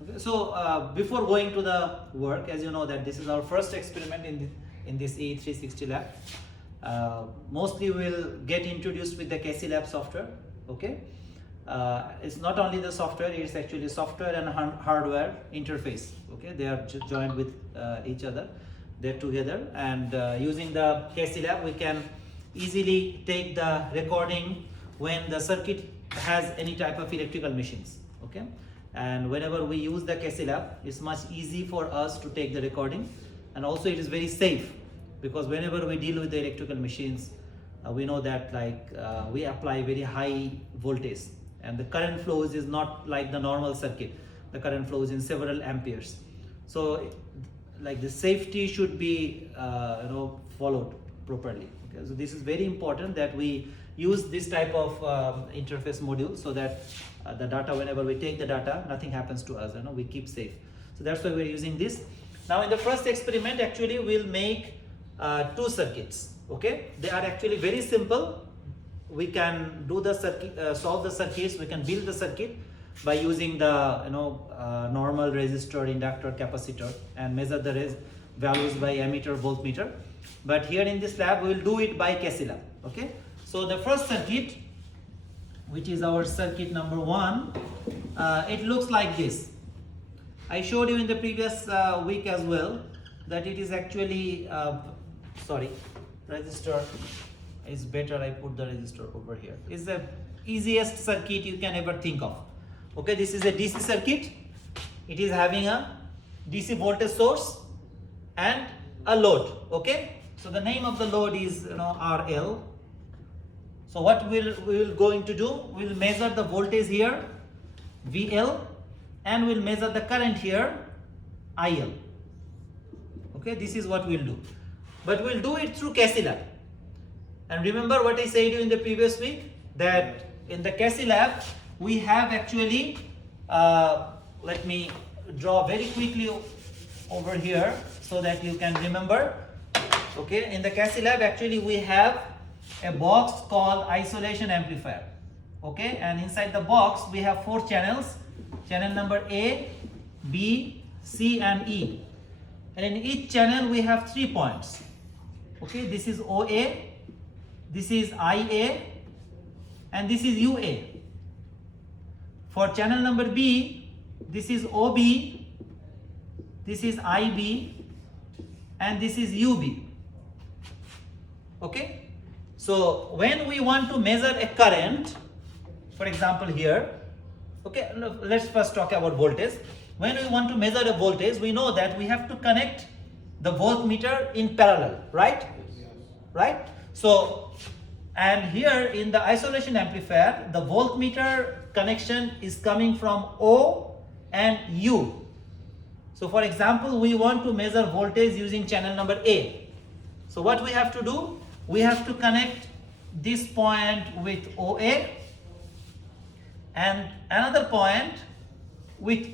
Okay, so before going to the work, as you know that this is our first experiment in this EE360 lab. Mostly we'll get introduced with the Cassylab software. Okay, it's not only the software; it's actually software and hardware interface. Okay, they are joined with each other. They're together, and using the Cassylab, we can easily take the recording when the circuit has any type of electrical machines. Okay, and whenever we use the Cassylab, it's much easy for us to take the recording, and also it is very safe because whenever we deal with the electrical machines, we know that we apply very high voltage, and the current flows is not like the normal circuit. The current flows in several amperes, so like the safety should be followed properly. Okay, so this is very important that we use this type of interface module so that the data, whenever we take the data, nothing happens to us. We keep safe. So that's why we're using this. Now in the first experiment, actually we'll make two circuits. Okay, they are actually very simple. We can do the circuit, solve the circuits. We can build the circuit by using the normal resistor, inductor, capacitor, and measure the values by ammeter, voltmeter. But here in this lab, we will do it by Cassylab. Okay, so the first circuit, which is our circuit number 1, it looks like this. I showed you in the previous week as well that it is actually resistor is better. I put the resistor over here. It's the easiest circuit you can ever think of. Okay, this is a DC circuit. It is having a DC voltage source and a load. Okay, so the name of the load is RL. So what we will going to do, we'll measure the voltage here, VL, and we'll measure the current here, IL. Okay, this is what we'll do. But we'll do it through Cassylab. And remember what I said in the previous week, that in the Cassylab, we have actually, let me draw very quickly over here so that you can remember. Okay, in the Cassylab, actually we have a box called isolation amplifier. Okay, and inside the box we have 4 channels, channel number A, B, C and E, and in each channel we have 3 points. Okay, this is OA, this is IA, and this is UA. For channel number B, this is OB, this is IB, and this is UB. Okay, so when we want to measure a current, for example here, okay, let's first talk about voltage. When we want to measure a voltage, we know that we have to connect the voltmeter in parallel, right? Yes. Right? So, and here in the isolation amplifier, the voltmeter connection is coming from O and U. So for example, we want to measure voltage using channel number A. So what we have to do, we have to connect this point with OA and another point with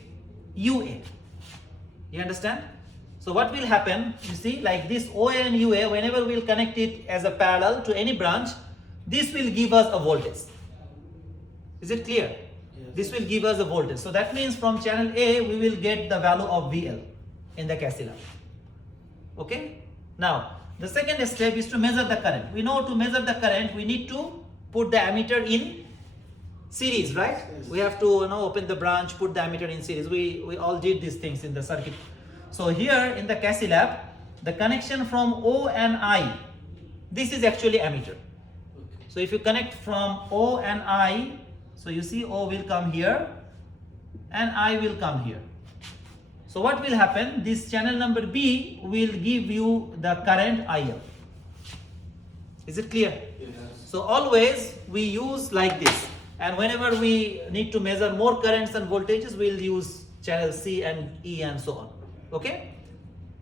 UA. You understand? So what will happen, you see, like this OA and UA, whenever we'll connect it as a parallel to any branch, this will give us a voltage. Is it clear? Yes. This will give us a voltage. So that means from channel A, we will get the value of VL in the Cassylab. Okay? Now, the second step is to measure the current. We know to measure the current, we need to put the ammeter in series, right? Yes. We have to open the branch, put the ammeter in series. We all did these things in the circuit. So here in the Cassylab, the connection from O and I, this is actually ammeter. Okay. So if you connect from O and I, so you see O will come here and I will come here. So what will happen? This channel number B will give you the current IL. Is it clear? Yes. So always we use like this, and whenever we need to measure more currents and voltages, we'll use channel C and E and so on. Okay?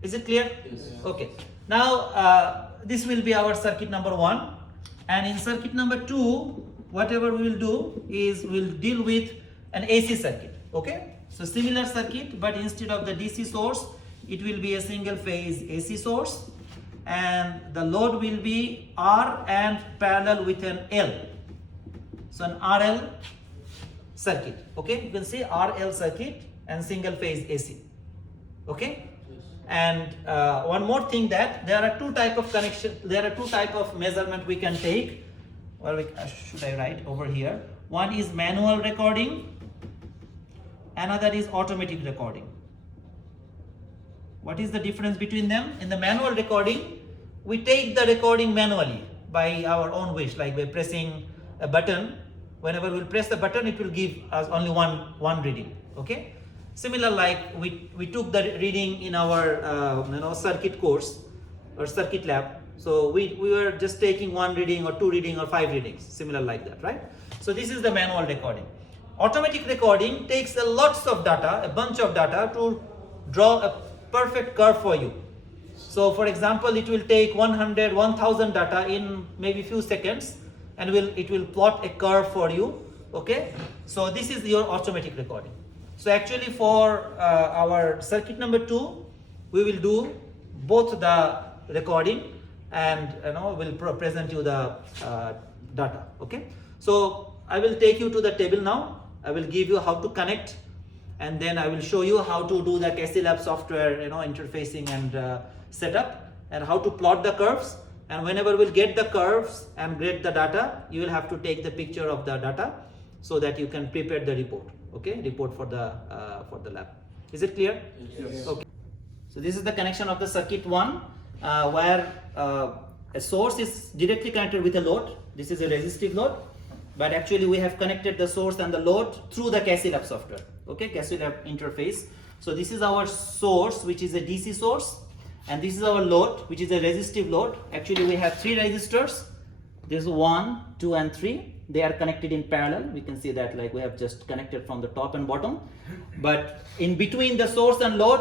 Is it clear? Yes. Okay. Now this will be our circuit number 1, and in circuit number 2, whatever we will do is we'll deal with an AC circuit. Okay? So similar circuit, but instead of the DC source, it will be a single phase AC source, and the load will be R and parallel with an L. So an RL circuit. Okay, you can see RL circuit, and single phase AC. Okay. And one more thing, that there are two type of connection, there are two type of measurement we can take. Well, should I write over here? One is manual recording, another is automatic recording. What is the difference between them? In the manual recording, we take the recording manually by our own wish, like by pressing a button. Whenever we'll press the button, it will give us only one reading. Okay. Similar, like we took the reading in our circuit course or circuit lab. So we were just taking one reading or two reading or five readings, similar like that, right? So this is the manual recording. Automatic recording takes a lots of data, a bunch of data, to draw a perfect curve for you. So for example, it will take 100, 1000 data in maybe few seconds, and it will plot a curve for you. Okay, so this is your automatic recording. So actually for our circuit number 2, we will do both the recording and we'll present you the data. Okay, so I will take you to the table now. I will give you how to connect, and then I will show you how to do the Cassylab software interfacing and setup, and how to plot the curves. And whenever we'll get the curves and get the data, you will have to take the picture of the data so that you can prepare the report. Okay, report for the lab. Is it clear? Yes. Okay. So this is the connection of the circuit 1, where a source is directly connected with a load. This is a resistive load, but actually we have connected the source and the load through the Cassylab software. Okay, Cassylab interface. So this is our source, which is a DC source, and this is our load, which is a resistive load. Actually we have 3 resistors. There's 1, 2 and 3. They are connected in parallel. We can see that, like, we have just connected from the top and bottom, but in between the source and load,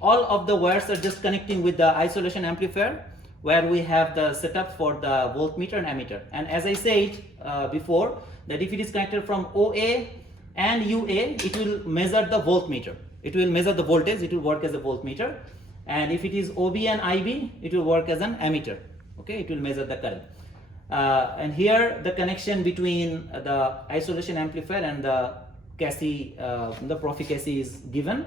all of the wires are just connecting with the isolation amplifier, where we have the setup for the voltmeter and ammeter. And as I said before, that if it is connected from OA and UA, it will measure the voltmeter. It will measure the voltage. It will work as a voltmeter. And if it is OB and IB, it will work as an ammeter. Okay, it will measure the current. And here the connection between the isolation amplifier and the CASSY, the Profi CASSY is given,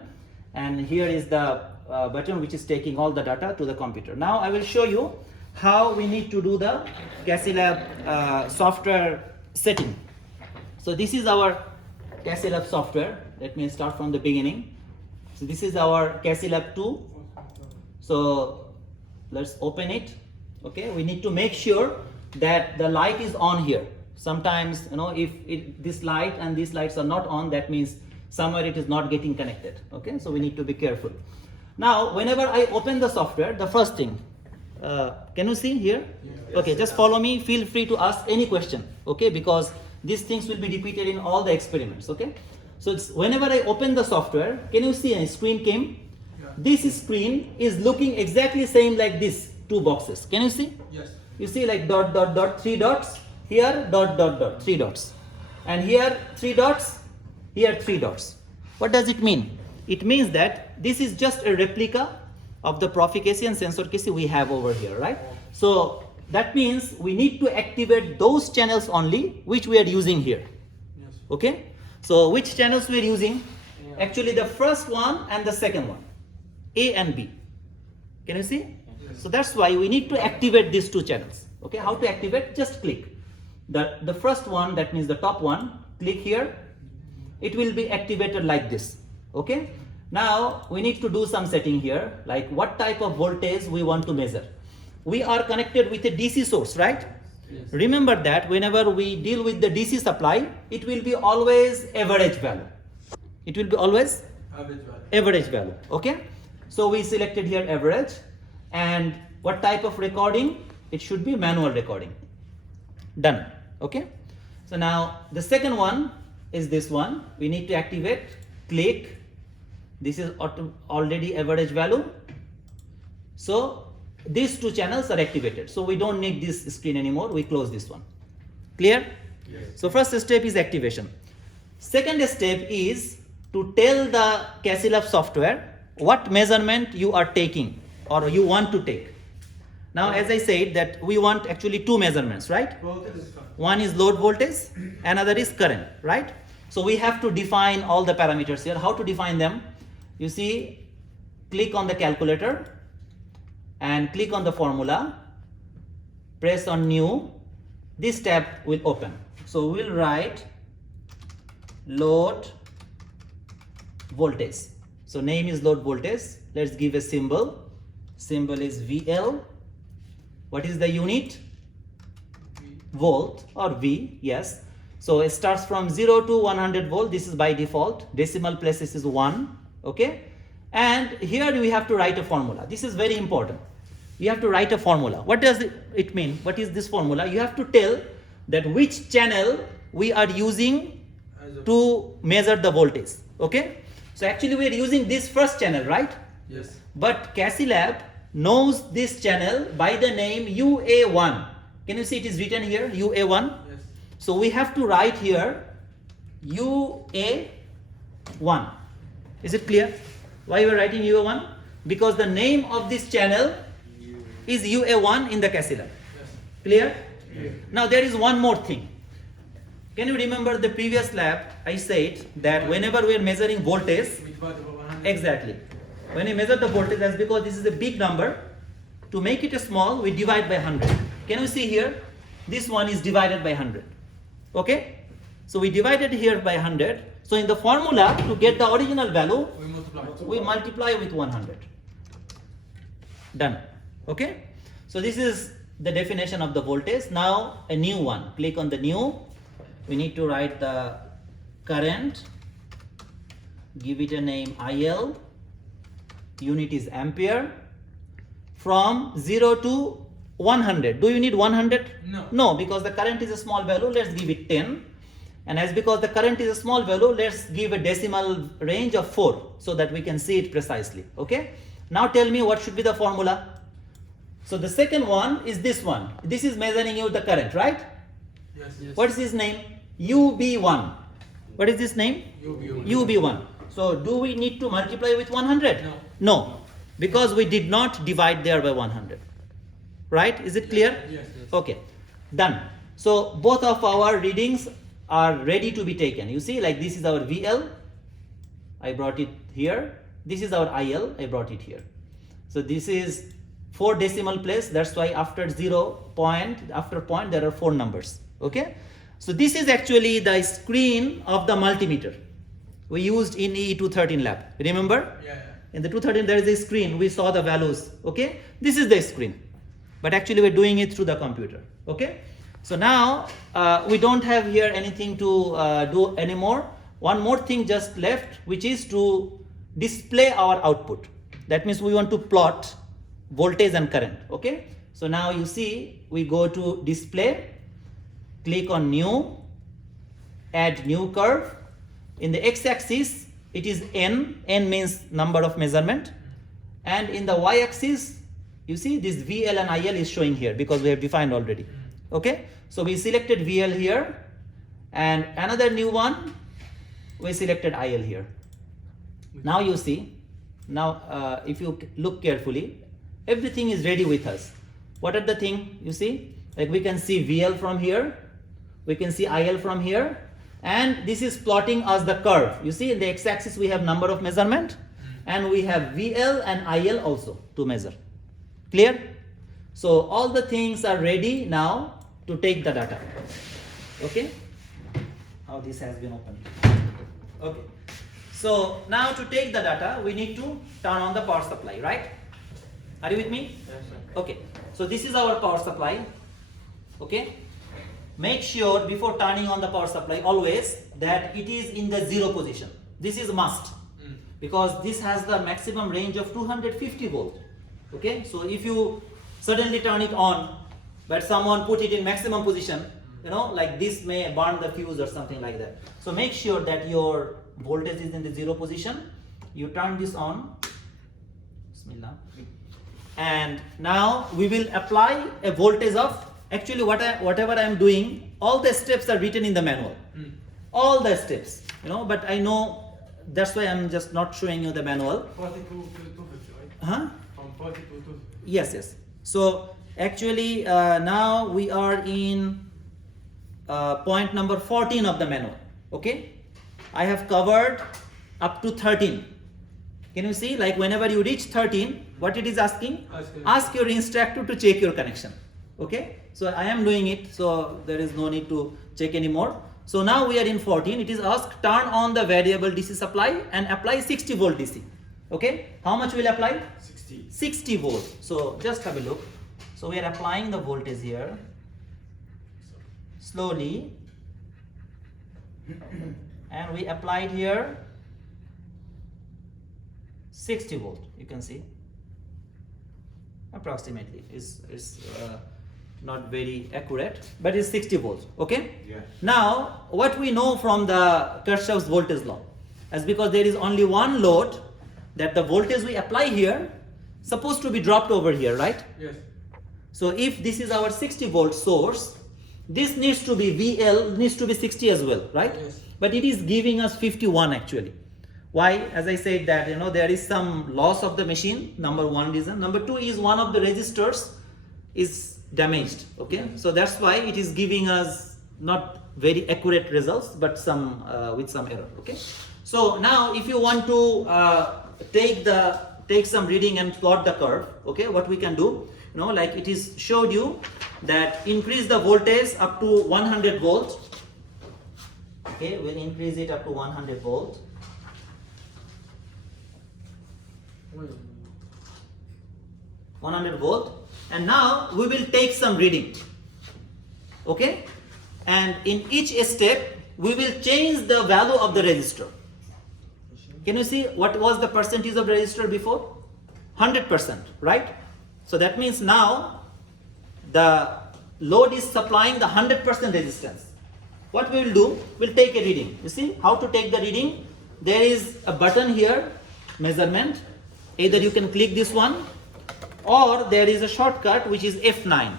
and here is the button which is taking all the data to the computer. Now I will show you how we need to do the Cassylab software setting. So this is our Cassylab software. Let me start from the beginning. So this is our Cassylab 2. So let's open it. Okay, we need to make sure that the light is on here. Sometimes if this light and these lights are not on, that means somewhere it is not getting connected. Okay, so we need to be careful. Now whenever I open the software, the first thing, can you see here? Yes. Okay, just follow me. Feel free to ask any question. Okay, because these things will be repeated in all the experiments. Okay, so whenever I open the software, can you see a screen came? Yeah. This screen is looking exactly same like this 2 boxes. Can you see? Yes. You see, like dot dot dot, 3 dots, here dot dot dot, 3 dots, and here 3 dots, here 3 dots. What does it mean? It means that this is just a replica of the Profi CASSY and sensor CASSY we have over here, right? So that means we need to activate those channels only which we are using here. Yes. Okay, so which channels we are using? Yeah. Actually the first one and the second one, A and B. Can you see? So that's why we need to activate these 2 channels. Okay, how to activate? Just click the first one, that means the top one. Click here, it will be activated like this. Okay, now we need to do some setting here, like what type of voltage we want to measure. We are connected with a DC source, right? Yes. Remember that whenever we deal with the DC supply, it will be always average value. It will be always average value. Okay, so we selected here average. And what type of recording? It should be manual recording. Done. Okay, so now the second one is this one. We need to activate. Click. This is already average value. So these 2 channels are activated. So we don't need this screen anymore. We close this one. Clear? Yes. So first step is activation. Second step is to tell the Cassylab software what measurement you are taking or you want to take. Now, as I said, that we want actually 2 measurements, right? One is load voltage, another is current, right? So we have to define all the parameters here. How to define them? You see, click on the calculator and click on the formula, press on new, this tab will open. So we'll write load voltage. So name is load voltage. Let's give a symbol. Symbol is VL. What is the unit? Volt or V, yes. So it starts from 0 to 100 volt. This is by default. Decimal places is 1. Okay. And here we have to write a formula. This is very important. You have to write a formula. What does it mean? What is this formula? You have to tell that which channel we are using to measure the voltage. Okay. So actually we are using this first channel, right? Yes. But Cassylab knows this channel by the name UA1. Can you see it is written here, UA1? Yes. So we have to write here UA1. Is it clear? Why we are writing UA1? Because the name of this channel is UA1 in the Cassylab. Yes. Clear? Yeah. Now there is one more thing. Can you remember the previous lab? I said that whenever we are measuring voltage, exactly. When we measure the voltage, that's because this is a big number. To make it a small, we divide by 100. Can you see here? This one is divided by 100. Okay? So we divided here by 100. So in the formula, to get the original value, we multiply with 100. Done. Okay? So this is the definition of the voltage. Now a new one. Click on the new. We need to write the current. Give it a name IL. Unit is ampere. From 0 to 100. Do you need 100? No. No, because the current is a small value. Let's give it 10. And as because the current is a small value, let's give a decimal range of 4 so that we can see it precisely. Okay? Now tell me what should be the formula. So the second one is this one. This is measuring you the current, right? Yes. Yes. What is his name? UB1. What is this name? UB1. UB1. So do we need to multiply with 100? No. No, because we did not divide there by 100. Right? Is it clear? Yes. Yes. Okay. Done. So both of our readings are ready to be taken. You see, like this is our VL. I brought it here. This is our IL. I brought it here. So this is 4 decimal place. That's why after 0 point, after point, there are 4 numbers. Okay. So this is actually the screen of the multimeter we used in EE213 lab. Remember? Yeah. In the 213 there is a screen. We saw the values. Okay. This is the screen. But actually we're doing it through the computer. Okay. So now we don't have here anything to do anymore. One more thing just left, which is to display our output. That means we want to plot voltage and current. Okay. So now you see we go to display. Click on new, add new curve. In the x-axis, it is n. N means number of measurement. And in the y-axis, you see this VL and IL is showing here because we have defined already. Okay. So we selected VL here. And another new one, we selected IL here. Now you see, now if you look carefully, everything is ready with us. What are the things you see? Like we can see VL from here. We can see IL from here, and this is plotting us the curve. You see in the x-axis we have number of measurement, and we have VL and IL also to measure. Clear? So all the things are ready now to take the data. Okay? How this has been opened. Okay. So now to take the data, we need to turn on the power supply, right? Are you with me? Yes, sir. Okay. So this is our power supply. Okay. Make sure before turning on the power supply always that it is in the 0 position. This is must because this has the maximum range of 250 volt. Okay, so if you suddenly turn it on but someone put it in maximum position, you know, like this may burn the fuse or something like that. So make sure that your voltage is in the 0 position. You turn this on. Bismillah. And now we will apply a voltage of, actually whatever I am doing, all the steps are written in the manual. All the steps, you know, but I know that's why I'm just not showing you the manual. 42 to 250, right? Huh? From 42 to 250. Yes, yes. So actually now we are in point number 14 of the manual. Okay. I have covered up to 13. Can you see, like whenever you reach 13, what it is asking? Ask your instructor to check your connection. Okay, so I am doing it, so there is no need to check anymore. So now we are in 14. It is asked turn on the variable DC supply and apply 60 volt DC. Okay, how much will apply? 60 volt. So just have a look. So we are applying the voltage here slowly, and we applied here 60 volt. You can see approximately is not very accurate, but it's 60 volts. Okay. Yeah. Now what we know from the Kirchhoff's voltage law, as because there is only one load, that the voltage we apply here supposed to be dropped over here, right? Yes. So if this is our 60 volt source, this needs to be VL needs to be 60 as well, right? Yes. But it is giving us 51 actually. Why? As I said that, there is some loss of the machine, number one reason. Number two is one of the resistors is damaged. Okay, so that's why it is giving us not very accurate results, but some with some error. Okay, so now if you want to take some reading and plot the curve, okay, what we can do, like it is showed you that increase the voltage up to 100 volts. Okay, we'll increase it up to 100 volts. 100 volt, and now we will take some reading. Okay, and in each step we will change the value of the resistor. Can you see what was the percentage of resistor before? 100%, right? So that means now the load is supplying the 100% resistance. What we will do, we'll take a reading. You see how to take the reading? There is a button here, measurement. Either you can click this one, or there is a shortcut which is F9.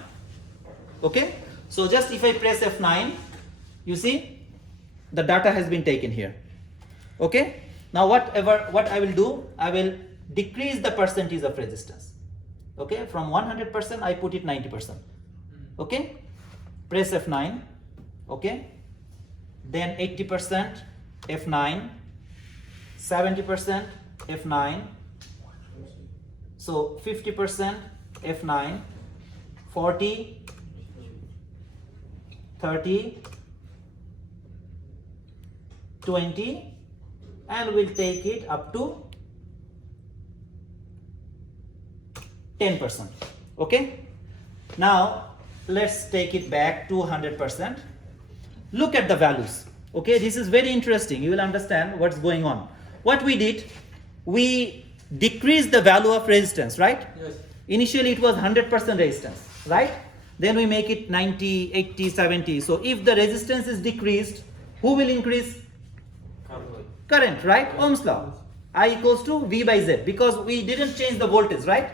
Okay, so just if I press F9, you see the data has been taken here. Okay, now what I will do, I will decrease the percentage of resistance. Okay, from 100% I put it 90%. Okay, press F9. Okay, then 80% F9, 70% F9, so 50% F9, 40, 30, 20, and we'll take it up to 10%. Okay, now let's take it back to 100%. Look at the values. Okay, this is very interesting. You will understand what's going on. What we did, we decreased the value of resistance, right? Yes. Initially it was 100% resistance, right? Then we make it 90, 80, 70. So if the resistance is decreased, who will increase? Current, right? Ohm's law. I equals to V by Z, because we didn't change the voltage, right?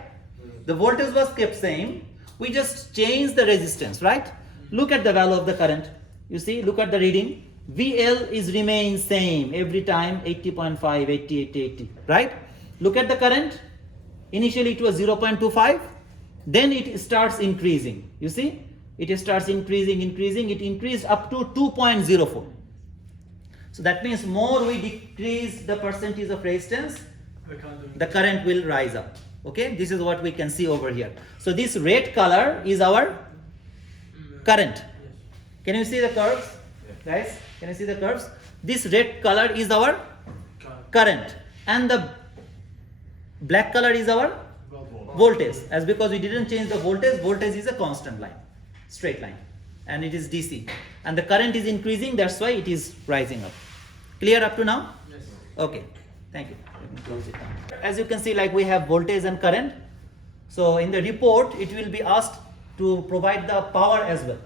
The voltage was kept same. We just changed the resistance, right? Look at the value of the current. You see, look at the reading. VL is remain same every time, 80.5, 80, 80, 80, right? Look at the current. Initially it was 0.25. Then it starts increasing. You see, it starts increasing. It increased up to 2.04. So that means more we decrease the percentage of resistance, the current will rise up. Okay, this is what we can see over here. So this red color is our current. Can you see the curves, guys? Can you see the curves? This red color is our current, and the black color is our voltage. As because we didn't change the voltage, voltage is a constant line, straight line, and it is DC, and the current is increasing. That's why it is rising up. Clear up to now? Yes. Okay, thank you. Let me close it down. As you can see, like we have voltage and current. So in the report, it will be asked to provide the power as well.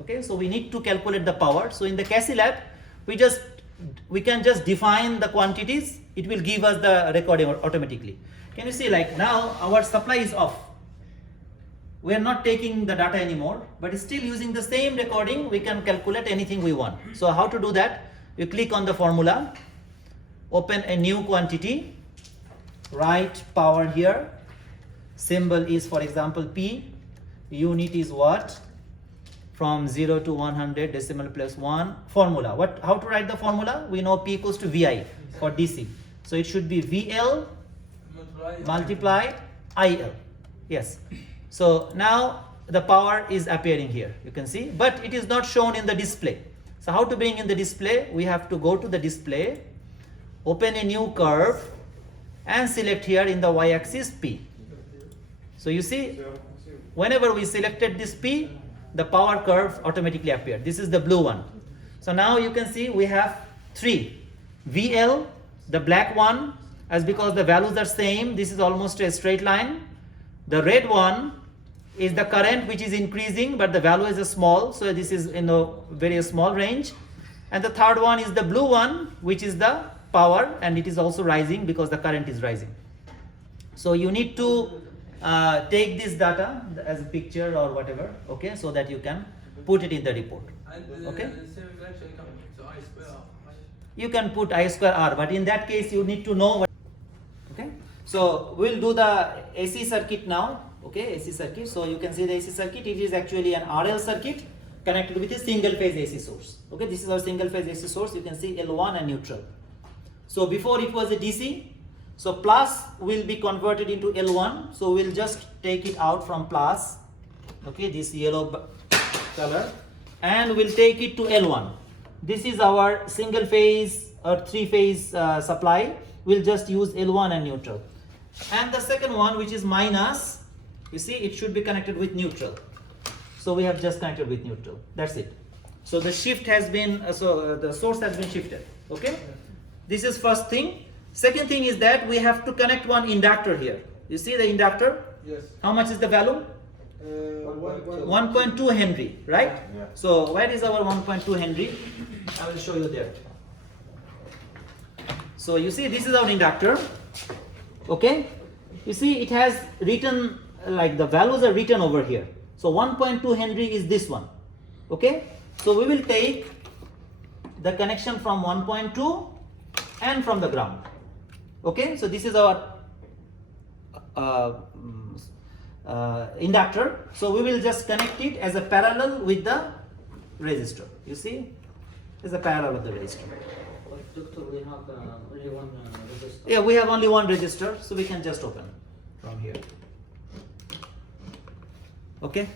Okay, so we need to calculate the power. So in the Cassylab, we can just define the quantities. It will give us the recording automatically. Can you see, like now our supply is off. We are not taking the data anymore, but still using the same recording, we can calculate anything we want. So how to do that? You click on the formula, open a new quantity, write power here. Symbol is, for example, P, unit is watt, from 0 to 100 decimal plus 1 formula. How to write the formula? We know P equals to VI for DC. So it should be VL multiplied IL. Yes. So now the power is appearing here, you can see, but it is not shown in the display. So how to bring in the display? We have to go to the display, open a new curve and select here in the y-axis P. So you see, whenever we selected this P, the power curve automatically appeared. This is the blue one. So now you can see we have 3. VL, the black one, as because the values are same, this is almost a straight line. The red one is the current which is increasing, but the value is a small, so this is in a very small range. And the third one is the blue one, which is the power, and it is also rising because the current is rising. So you need to take this data as a picture or whatever, okay, so that you can put it in the report. Okay, you can put I square R, but in that case you need to know what. Okay, so we'll do the AC circuit now. Okay, AC circuit. So you can see the AC circuit. It is actually an RL circuit connected with a single phase AC source. Okay, this is our single phase AC source. You can see L1 and neutral. So before it was a DC. So plus will be converted into L1. So we'll just take it out from plus. Okay, this yellow color, and we'll take it to L1. This is our single phase or 3-phase supply. We'll just use L1 and neutral. And the second one, which is minus, you see it should be connected with neutral. So we have just connected with neutral. That's it. So the shift has been, the source has been shifted. Okay. This is first thing. Second thing is that we have to connect one inductor here. You see the inductor? Yes. How much is the value? 1.2 Henry, right? Yeah. So where is our 1.2 Henry? I will show you there. So you see this is our inductor. Okay. You see it has written, like the values are written over here. So 1.2 Henry is this one. Okay. So we will take the connection from 1.2 and from the ground. Okay. So this is our inductor. So we will just connect it as a parallel with the resistor. You see, as a parallel of the resistor. Doctor, we have only one resistor. Yeah, we have only one resistor, so we can just open from here. Okay,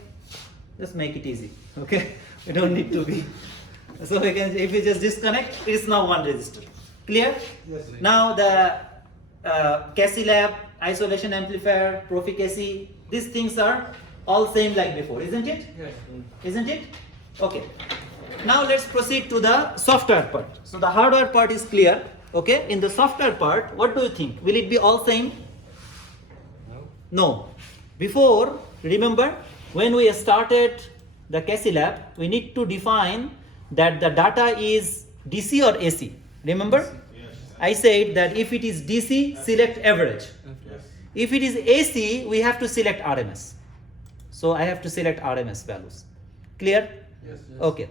just make it easy. Okay, we don't need to be. So we can, if we just disconnect, it's now one resistor. Clear? Yes. Now the Cassylab, isolation amplifier, Profi-Cassie, these things are all same like before, isn't it? Yes. Isn't it? Okay. Now let's proceed to the software part. So the hardware part is clear. Okay. In the software part, what do you think? Will it be all same? No. Before, remember, when we started the Cassylab, we need to define that the data is DC or AC. Remember? Yes. I said that if it is DC, select average. Yes. If it is AC, we have to select RMS. So I have to select RMS values. Clear? Yes. Okay.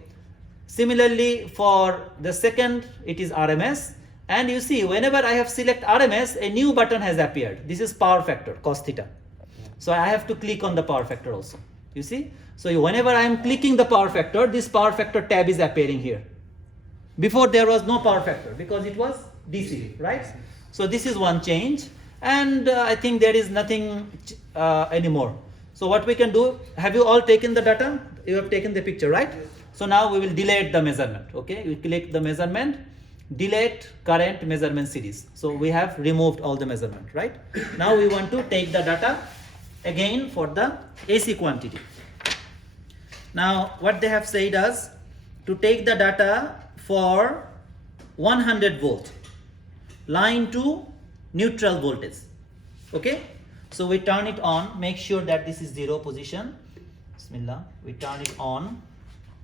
Similarly, for the second, it is RMS. And you see, whenever I have select RMS, a new button has appeared. This is power factor, cos theta. So I have to click on the power factor also. You see? So whenever I am clicking the power factor, this power factor tab is appearing here. Before there was no power factor because it was DC, right? So this is one change. And I think there is nothing anymore. So what we can do, have you all taken the data? You have taken the picture, right? Yes. So now we will delete the measurement. Okay, you click the measurement, delete current measurement series. So we have removed all the measurement, right? Now we want to take the data again for the AC quantity. Now what they have said is to take the data for 100 volt, line to neutral voltage. Okay, so we turn it on, make sure that this is 0 position. Bismillah, we turn it on.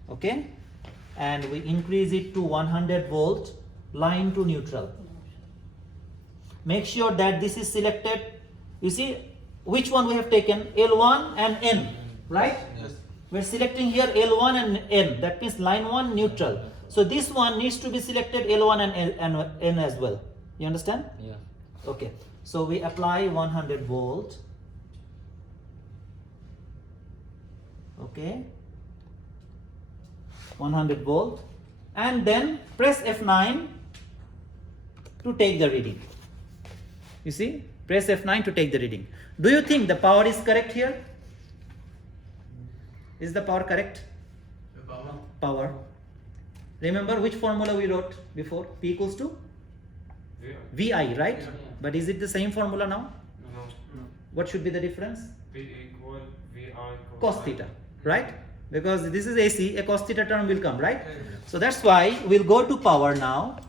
Okay, and we increase it to 100 volt, line to neutral. Make sure that this is selected. You see which one we have taken, L1 and N, right? Yes. We're selecting here L1 and N, that means line 1 neutral. So this one needs to be selected L1 and N as well. You understand? Yeah. Okay, so we apply 100 volt. Okay, 100 volt, and then press F9 to take the reading. You see, press F9 to take the reading. Do you think the power is correct here? Is the power correct? Power. Remember which formula we wrote before? P equals to VI, right? Yeah. But is it the same formula now? No. What should be the difference? P equal VI Cos theta, right? Because this is AC, a cos theta term will come, right? Yeah. So that's why we'll go to power now.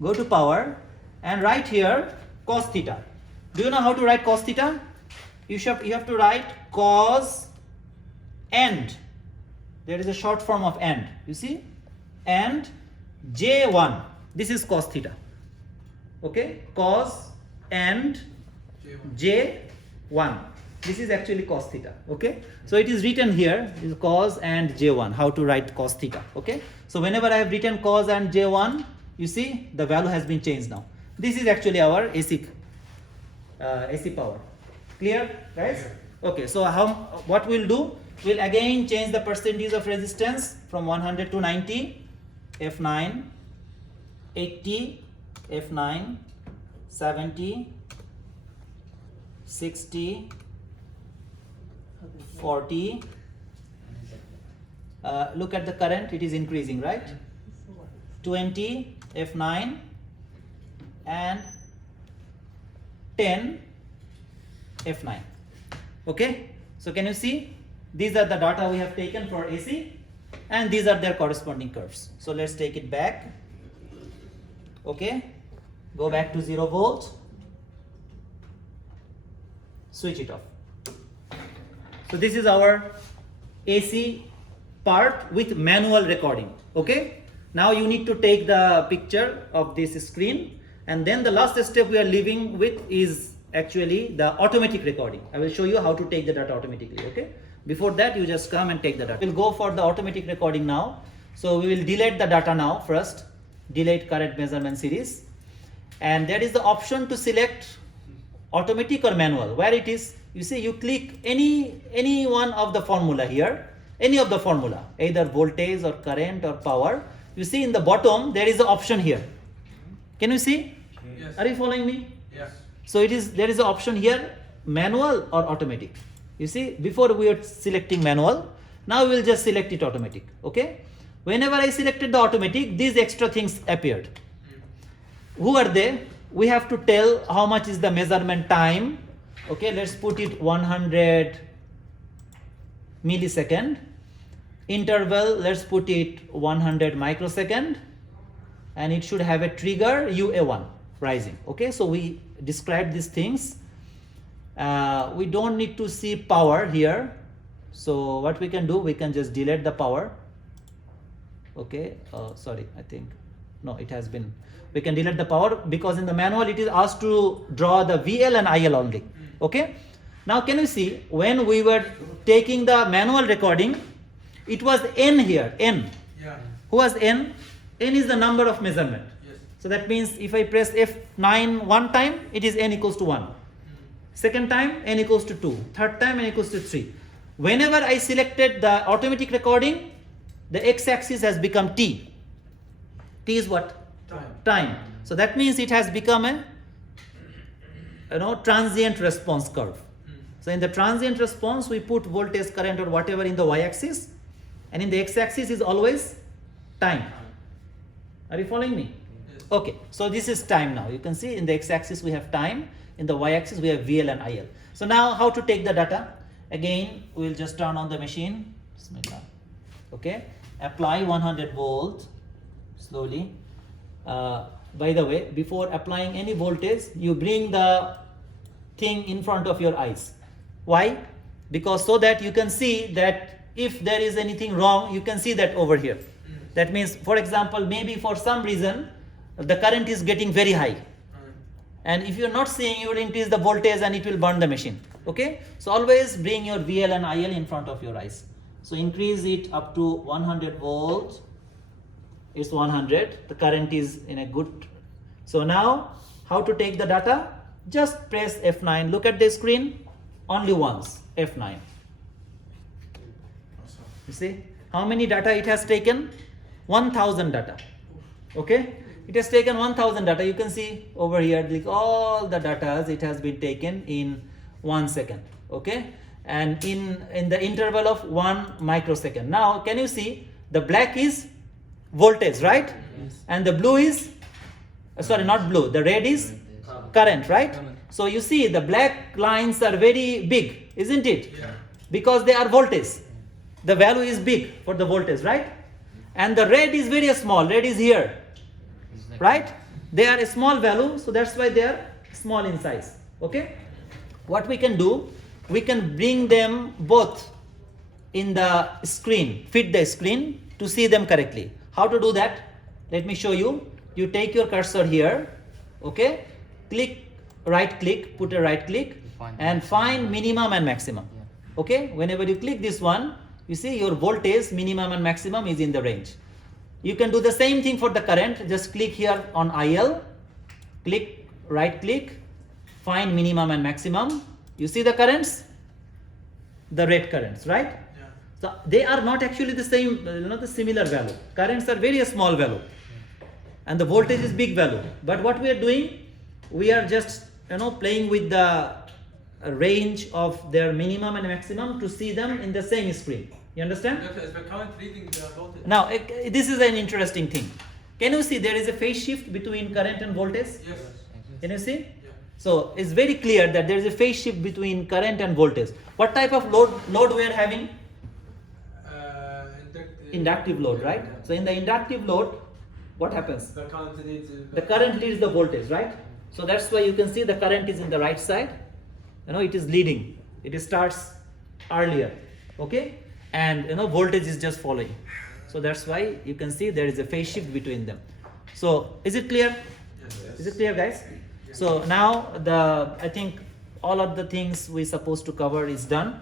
Go to power and write here cos theta. Do you know how to write cos theta? You have to write cos and. There is a short form of and. You see? And J1. This is cos theta. Okay? Cos and J1. This is actually cos theta. Okay? So it is written here is cos and J1. How to write cos theta. Okay? So whenever I have written cos and J1, you see the value has been changed now. This is actually our AC power. Clear, guys? Okay, so what we'll do? We'll again change the percentage of resistance from 100 to 90. F9, 80, F9, 70, 60, 40. Look at the current, it is increasing, right? 20, F9, and 10, F9. Okay, so can you see? These are the data we have taken for AC, and these are their corresponding curves. So let's take it back. Okay, go back to 0 volt, switch it off. So this is our AC part with manual recording. Okay, now you need to take the picture of this screen, and then the last step we are leaving with is actually the automatic recording. I will show you how to take the data automatically. Okay, before that you just come and take the data. We'll go for the automatic recording now. So we will delete the data now first. Delete current measurement series, and there is the option to select automatic or manual. Where it is, you see, you click any one of the formula here, any of the formula, either voltage or current or power. You see in the bottom there is the option here. Can you see? Yes. Are you following me? Yes. So there is an option here, manual or automatic. You see, before we were selecting manual, now we will just select it automatic. Okay, whenever I selected the automatic, these extra things appeared. Who are they? We have to tell how much is the measurement time. Okay, let's put it 100 millisecond. Interval, let's put it 100 microsecond, and it should have a trigger UA1 rising. Okay, so we describe these things. We don't need to see power here, so what we can do, we can just delete the power. Okay, sorry, I think no, it has been, we can delete the power because in the manual it is asked to draw the VL and IL only. Okay, now can you see when we were taking the manual recording, it was N here, N. Yeah. Who was N? N is the number of measurement. Yes. So that means if I press F9 one time, it is N equals to 1. Second time, N equals to 2. Third time, N equals to 3. Whenever I selected the automatic recording, the x-axis has become T. T is what? Time. So that means it has become a transient response curve. So in the transient response, we put voltage, current or whatever in the y-axis, and in the x-axis is always time. Are you following me? Yes. Okay, so this is time now. You can see in the x-axis we have time, in the y-axis we have VL and IL. So now how to take the data? Again, we will just turn on the machine. Bismillah. Okay, apply 100 volt slowly. By the way, before applying any voltage, you bring the thing in front of your eyes. Why? Because so that you can see that if there is anything wrong, you can see that over here. That means, for example, maybe for some reason the current is getting very high, and if you're not seeing, you will increase the voltage and it will burn the machine. Okay, so always bring your VL and IL in front of your eyes. So increase it up to 100 volts. It's 100. The current is in a good. So now how to take the data? Just press F9. Look at the screen only once. F9. You see how many data it has taken? 1000 data. Okay, it has taken 1000 data. You can see over here, like all the data it has been taken in 1 second. Okay, and in the interval of 1 microsecond. Now can you see the black is voltage, right? And the blue is sorry, not blue, the red is current, right? So you see the black lines are very big, isn't it? Yeah. Because they are voltage. The value is big for the voltage, right? And the red is very small. Red is here, right? They are a small value, so that's why they are small in size. Okay, what we can do, we can bring them both in the screen, fit the screen to see them correctly. How to do that? Let me show you. You take your cursor here, okay, click, right click, put a right click and find minimum and maximum. Okay, whenever you click this one, you see your voltage minimum and maximum is in the range. You can do the same thing for the current. Just click here on IL, click, right click, find minimum and maximum. You see the currents, the red currents, right? Yeah. So they are not actually the same, not the similar value. Currents are very small value and the voltage is big value. But what we are doing, we are just playing with the range of their minimum and maximum to see them in the same screen. You understand? Is the current reading the voltage? Now this is an interesting thing. Can you see there is a phase shift between current and voltage? Yes. Can you see? Yeah. So it's very clear that there is a phase shift between current and voltage. What type of load we are having? Inductive load, right? So in the inductive load, what happens? The current leads. The current leads the voltage, right? So that's why you can see the current is in the right side. It is leading. It starts earlier, okay? And voltage is just following. So that's why you can see there is a phase shift between them. So is it clear? Yes. Is it clear, guys? So now I think all of the things we supposed to cover is done.